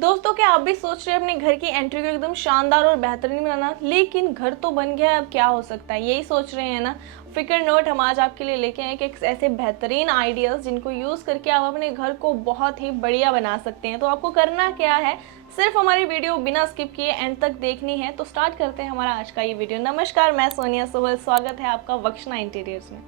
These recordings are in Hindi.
दोस्तों, क्या आप भी सोच रहे हैं अपने घर की एंट्री को एकदम शानदार और बेहतरीन बनाना, लेकिन घर तो बन गया है, अब क्या हो सकता है, यही सोच रहे हैं ना। फिक्र नोट, हम आज आपके लिए लेके आए कि ऐसे बेहतरीन आइडियाज़ जिनको यूज़ करके आप अपने घर को बहुत ही बढ़िया बना सकते हैं। तो आपको करना क्या है, सिर्फ हमारी वीडियो बिना स्किप किए एंड तक देखनी है। तो स्टार्ट करते हैं हमारा आज का ये वीडियो। नमस्कार, मैं सोनिया सोहल, स्वागत है आपका वक्षना इंटीरियर्स में।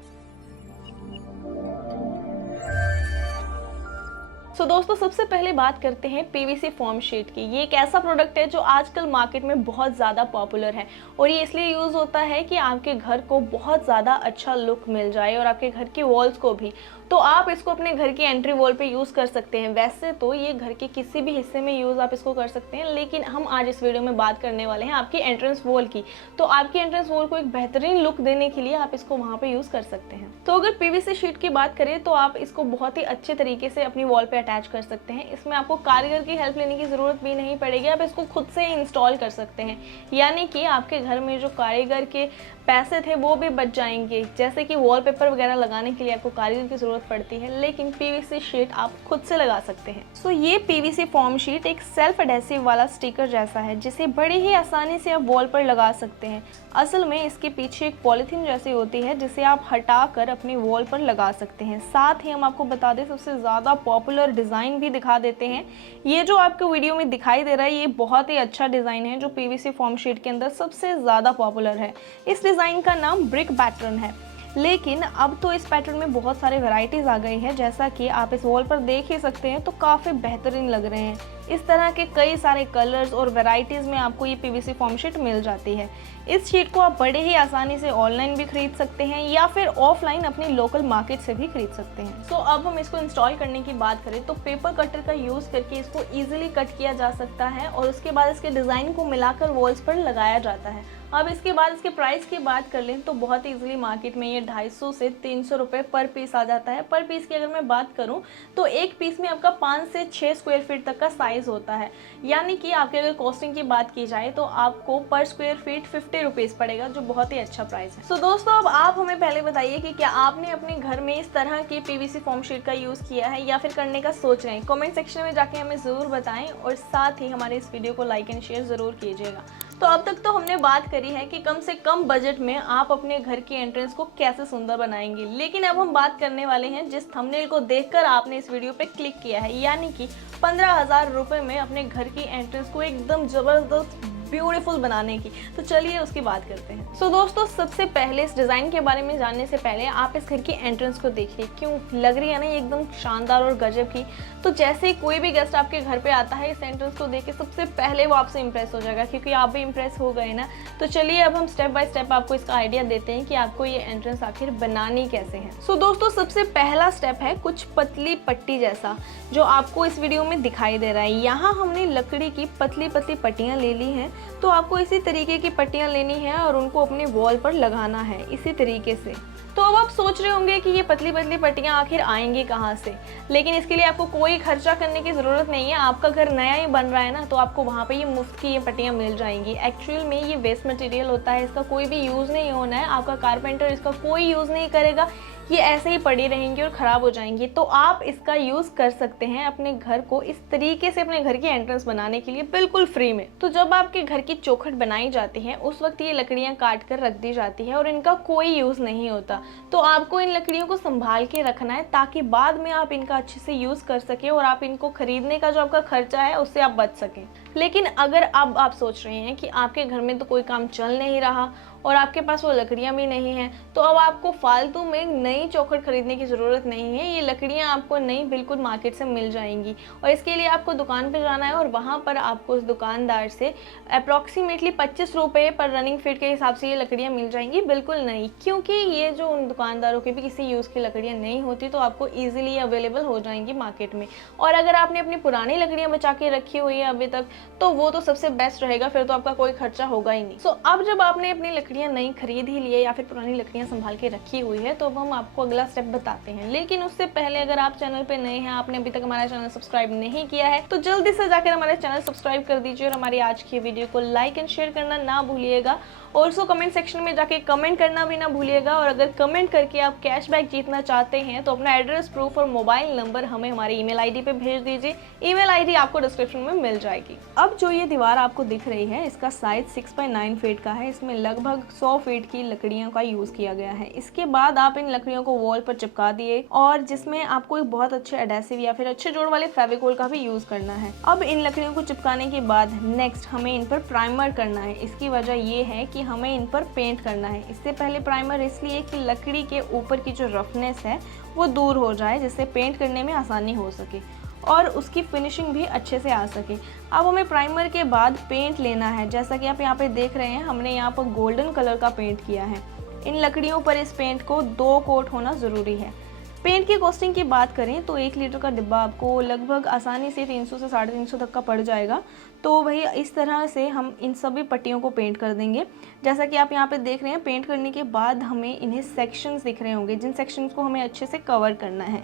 दोस्तों, सबसे पहले बात करते हैं पीवीसी फॉर्म शीट की। ये एक ऐसा प्रोडक्ट है जो आजकल मार्केट में बहुत ज़्यादा पॉपुलर है और ये इसलिए यूज़ होता है कि आपके घर को बहुत ज़्यादा अच्छा लुक मिल जाए और आपके घर की वॉल्स को भी। तो आप इसको अपने घर की एंट्री वॉल पे यूज़ कर सकते हैं। वैसे तो ये घर के किसी भी हिस्से में यूज़ आप इसको कर सकते हैं, लेकिन हम आज इस वीडियो में बात करने वाले हैं आपकी एंट्रेंस वॉल की। तो आपकी एंट्रेंस वॉल को एक बेहतरीन लुक देने के लिए आप इसको वहाँ पे यूज़ कर सकते हैं। तो अगर पीवीसी शीट की बात करें तो आप इसको बहुत ही अच्छे तरीके से अपनी वॉल पे अटैच कर सकते हैं। इसमें आपको कारीगर की हेल्प लेने की ज़रूरत भी नहीं पड़ेगी, आप इसको खुद से इंस्टॉल कर सकते हैं। यानी कि आपके घर में जो कारीगर के पैसे थे वो भी बच जाएंगे। जैसे कि वॉलपेपर वगैरह लगाने के लिए आपको कारीगर की ज़रूरत पड़ती है, लेकिन पीवीसी शीट आप खुद से लगा सकते हैं। ये पीवीसी फॉर्म शीट एक सेल्फ एडेसिव वाला स्टिकर जैसा है, जिसे बड़ी ही आसानी से आप वॉल पर लगा सकते हैं। असल में इसके पीछे एक पॉलीथीन जैसी होती है जिसे आप हटाकर अपनी वॉल पर लगा सकते हैं। साथ ही हम आपको बता दें, सबसे ज़्यादा पॉपुलर डिज़ाइन भी दिखा देते हैं। ये जो आपको वीडियो में दिखाई दे रहा है, ये बहुत ही अच्छा डिज़ाइन है जो पीवीसी फॉर्म शीट के अंदर सबसे ज़्यादा पॉपुलर है। इस डिज़ाइन का नाम ब्रिक पैटर्न है, लेकिन अब तो इस पैटर्न में बहुत सारे वैरायटीज़ आ गई हैं। जैसा कि आप इस वॉल पर देख ही सकते हैं, तो काफ़ी बेहतरीन लग रहे हैं। इस तरह के कई सारे कलर्स और वैरायटीज़ में आपको ये पीवीसी फॉर्म शीट मिल जाती है। इस शीट को आप बड़े ही आसानी से ऑनलाइन भी खरीद सकते हैं या फिर ऑफलाइन अपनी लोकल मार्केट से भी खरीद सकते हैं। अब हम इसको इंस्टॉल करने की बात करें तो पेपर कटर का यूज़ करके इसको ईजिली कट किया जा सकता है और उसके बाद इसके डिज़ाइन को मिलाकर वॉल्स पर लगाया जाता है। अब इसके बाद इसके प्राइस की बात कर लें तो बहुत ईजिली मार्केट में ये 250 से 300 रुपये पर पीस आ जाता है। पर पीस की अगर मैं बात करूं तो एक पीस में आपका 5 से 6 स्क्वायर फीट तक का साइज़ होता है। यानी कि आपके अगर कॉस्टिंग की बात की जाए तो आपको पर स्क्वायर फीट 50 रुपीज़ पड़ेगा, जो बहुत ही अच्छा प्राइस है। दोस्तों, अब आप हमें पहले बताइए कि क्या आपने अपने घर में इस तरह की पीवीसी फॉर्म शीट का यूज़ किया है या फिर करने का सोच रहे हैं। कमेंट सेक्शन में जाके हमें ज़रूर बताएं और साथ ही हमारे इस वीडियो को लाइक एंड शेयर ज़रूर कीजिएगा। तो अब तक तो हमने बात करी है कि कम से कम बजट में आप अपने घर की एंट्रेंस को कैसे सुंदर बनाएंगे, लेकिन अब हम बात करने वाले हैं जिस थंबनेल को देखकर आपने इस वीडियो पे क्लिक किया है, यानी कि 15,000 रुपये में अपने घर की एंट्रेंस को एकदम ज़बरदस्त ब्यूटीफुल बनाने की। तो चलिए उसकी बात करते हैं। दोस्तों, सबसे पहले इस डिज़ाइन के बारे में जानने से पहले आप इस घर की एंट्रेंस को देखिए, क्यों लग रही है ना ये एकदम शानदार और गजब की। तो जैसे ही कोई भी गेस्ट आपके घर पे आता है, इस एंट्रेंस को देख के सबसे पहले वो आपसे इंप्रेस हो जाएगा, क्योंकि आप भी इंप्रेस हो गए ना। तो चलिए अब हम स्टेप बाय स्टेप आपको इसका आइडिया देते हैं कि आपको ये एंट्रेंस आखिर बनानी कैसे है। दोस्तों, सबसे पहला स्टेप है कुछ पतली पट्टी जैसा, जो आपको इस वीडियो में दिखाई दे रहा है। यहाँ हमने लकड़ी की पतली पतली पट्टियाँ ले ली हैं। तो आपको इसी तरीके की पट्टियाँ लेनी है और उनको अपने वॉल पर लगाना है इसी तरीके से। तो अब आप सोच रहे होंगे कि ये पतली पतली पट्टियाँ आखिर आएंगी कहाँ से, लेकिन इसके लिए आपको कोई खर्चा करने की ज़रूरत नहीं है। आपका घर नया ही बन रहा है ना, तो आपको वहाँ पे ये मुफ्त की ये पट्टियाँ मिल जाएंगी। एक्चुअल में ये वेस्ट मटेरियल होता है, इसका कोई भी यूज़ नहीं होना है। आपका कारपेंटर इसका कोई यूज़ नहीं करेगा, ये ऐसे ही पड़ी रहेंगी और ख़राब हो जाएंगी। तो आप इसका यूज़ कर सकते हैं अपने घर को इस तरीके से अपने घर की एंट्रेंस बनाने के लिए बिल्कुल फ्री में। तो जब आपके घर की चौखट बनाई जाती है उस वक्त ये लकड़ियाँ काट कर रख दी जाती है और इनका कोई यूज़ नहीं होता। तो आपको इन लकड़ियों को संभाल के रखना है ताकि बाद में आप इनका अच्छे से यूज़ कर सकें और आप इनको खरीदने का जो आपका खर्चा है उससे आप बच सकें। लेकिन अगर अब आप सोच रहे हैं कि आपके घर में तो कोई काम चल नहीं रहा और आपके पास वो लकड़ियाँ भी नहीं हैं, तो अब आपको फालतू में नई चौखट खरीदने की ज़रूरत नहीं है। ये लकड़ियाँ आपको नई बिल्कुल मार्केट से मिल जाएंगी और इसके लिए आपको दुकान पर जाना है और वहाँ पर आपको उस दुकानदार से अप्रॉक्सीमेटली 25 रुपये पर रनिंग फीट के हिसाब से ये लकड़ियाँ मिल जाएंगी बिल्कुल नई, क्योंकि ये जो उन दुकानदारों की भी किसी यूज़ की लकड़ियाँ नहीं होती, तो आपको ईजिली अवेलेबल हो जाएंगी मार्केट में। और अगर आपने अपनी पुरानी लकड़ियाँ बचा के रखी हुई है अभी तक, तो वो तो सबसे बेस्ट रहेगा, फिर तो आपका कोई खर्चा होगा ही नहीं। सो अब जब आपने अपनी लकड़ियाँ नई खरीद ही ली है या फिर पुरानी लकड़ियाँ संभाल के रखी हुई है, तो अब हम आपको अगला स्टेप बताते हैं। लेकिन उससे पहले अगर आप चैनल पे नए हैं, आपने अभी तक हमारा चैनल सब्सक्राइब नहीं किया है, तो जल्दी से जाकर हमारे चैनल सब्सक्राइब कर दीजिए और हमारी आज की वीडियो को लाइक एंड शेयर करना ना भूलिएगा। और उसको कमेंट सेक्शन में जाके कमेंट करना भी ना भूलिएगा। और अगर कमेंट करके आप कैशबैक जीतना चाहते हैं तो अपना एड्रेस प्रूफ और मोबाइल नंबर हमें हमारी ईमेल आईडी पे भेज दीजिए। ईमेल आईडी आपको डिस्क्रिप्शन में मिल जाएगी। अब जो ये दीवार आपको दिख रही है, इसका साइज 6x9 फीट का है। इसमें लगभग 100 फीट की लकड़ियों का यूज किया गया है। इसके बाद आप इन लकड़ियों को वॉल पर चिपका दिए और जिसमें आपको एक बहुत अच्छे एडेसिव या फिर अच्छे जोड़ वाले फेविकोल का भी यूज करना है। अब इन लकड़ियों को चिपकाने के बाद नेक्स्ट हमें इन पर प्राइमर करना है। इसकी वजह ये है कि हमें इन पर पेंट करना है। इससे पहले प्राइमर इसलिए कि लकड़ी के ऊपर की जो रफनेस है वो दूर हो जाए, जिससे पेंट करने में आसानी हो सके और उसकी फिनिशिंग भी अच्छे से आ सके। अब हमें प्राइमर के बाद पेंट लेना है। जैसा कि आप यहाँ पे देख रहे हैं, हमने यहाँ पर गोल्डन कलर का पेंट किया है। इन लकड़ियों पर इस पेंट को 2 कोट होना ज़रूरी है। पेंट की कॉस्टिंग की बात करें तो 1 लीटर का डिब्बा आपको लगभग आसानी से 300 से 350 तक का पड़ जाएगा। तो वही इस तरह से हम इन सभी पट्टियों को पेंट कर देंगे। जैसा कि आप यहाँ पे देख रहे हैं, पेंट करने के बाद हमें इन्हें सेक्शंस दिख रहे होंगे, जिन सेक्शंस को हमें अच्छे से कवर करना है।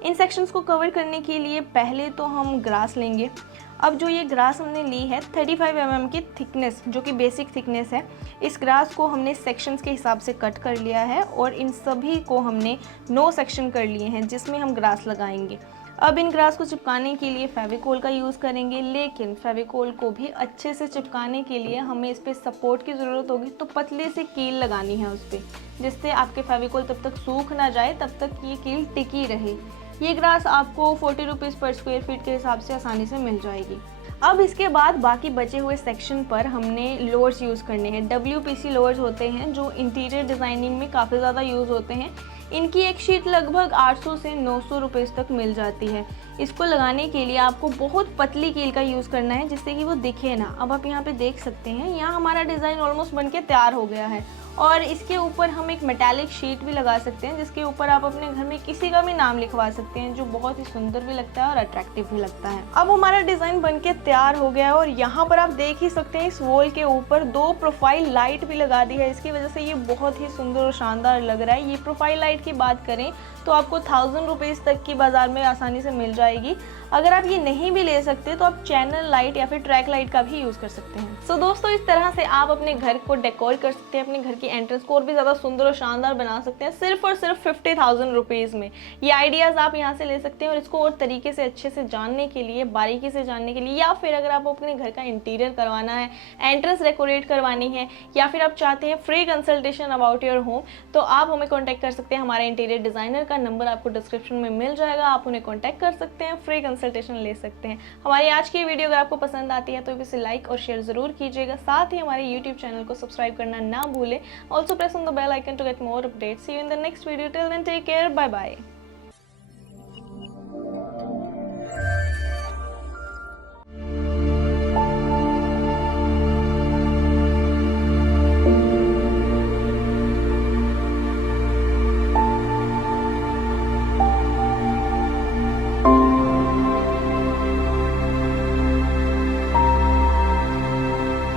इन सेक्शंस को कवर करने के लिए पहले तो हम ग्रास लेंगे। अब जो ये ग्रास हमने ली है 35 mm की थिकनेस, जो कि बेसिक थिकनेस है, इस ग्रास को हमने सेक्शंस के हिसाब से कट कर लिया है और इन सभी को हमने 9 सेक्शन कर लिए हैं जिसमें हम ग्रास लगाएंगे। अब इन ग्रास को चिपकाने के लिए फेविकोल का यूज़ करेंगे, लेकिन फेविकोल को भी अच्छे से चिपकाने के लिए हमें इस पर सपोर्ट की ज़रूरत होगी। तो पतले से कील लगानी है उस पर, जिससे आपके फेविकोल तब तक सूख ना जाए, तब तक ये कील टिकी रहे। ये ग्रास आपको 40 रुपीज़ पर स्क्वायर फीट के हिसाब से आसानी से मिल जाएगी। अब इसके बाद बाकी बचे हुए सेक्शन पर हमने लोअर्स यूज़ करने हैं। WPC लोअर्स होते हैं जो इंटीरियर डिज़ाइनिंग में काफ़ी ज़्यादा यूज़ होते हैं। इनकी एक शीट लगभग 800 से 900 रुपीज़ तक मिल जाती है। इसको लगाने के लिए आपको बहुत पतली कील का यूज़ करना है, जिससे कि वो दिखे ना। अब आप यहाँ पे देख सकते हैं, यहाँ हमारा डिज़ाइन ऑलमोस्ट बनके तैयार हो गया है और इसके ऊपर हम एक मेटालिक शीट भी लगा सकते हैं, जिसके ऊपर आप अपने घर में किसी का भी नाम लिखवा सकते हैं, जो बहुत ही सुंदर भी लगता है और अट्रैक्टिव भी लगता है। अब हमारा डिज़ाइन बनके तैयार हो गया है और यहाँ पर आप देख ही सकते हैं, इस वॉल के ऊपर 2 प्रोफाइल लाइट भी लगा दी है। इसकी वजह से ये बहुत ही सुंदर और शानदार लग रहा है। ये प्रोफाइल लाइट की बात करें तो आपको 1000 रुपीज़ तक की बाज़ार में आसानी से मिल जाएगी। अगर आप ये नहीं भी ले सकते तो आप चैनल लाइट या फिर ट्रैक लाइट का भी यूज़ कर सकते हैं। सो दोस्तों, इस तरह से आप अपने घर को डेकोर कर सकते हैं, अपने घर की एंट्रेंस को और भी ज़्यादा सुंदर और शानदार बना सकते हैं, सिर्फ और सिर्फ 50,000 रुपीज़ में। ये आइडियाज़ आप यहाँ से ले सकते हैं और इसको और तरीके से अच्छे से जानने के लिए, बारीकी से जानने के लिए, या फिर अगर आप अपने घर का इंटीरियर करवाना है, एंट्रेंस डेकोरेट करवानी है, या फिर आप चाहते हैं free consultation about your home, तो आप हमें कॉन्टैक्ट कर सकते हैं। हमारे इंटीरियर डिज़ाइनर का नंबर आपको डिस्क्रिप्शन में मिल जाएगा, आप उन्हें कॉन्टैक्ट कर सकते हैं, फ्री कंसल्टेशन ले सकते हैं। हमारी आज की वीडियो अगर आपको पसंद आती है तो इसे लाइक और शेयर ज़रूर कीजिएगा। साथ ही हमारे यूट्यूब चैनल को सब्सक्राइब करना ना भूलें। Also press on the bell icon to get more updates. See you in the next video. Till then take care, bye bye.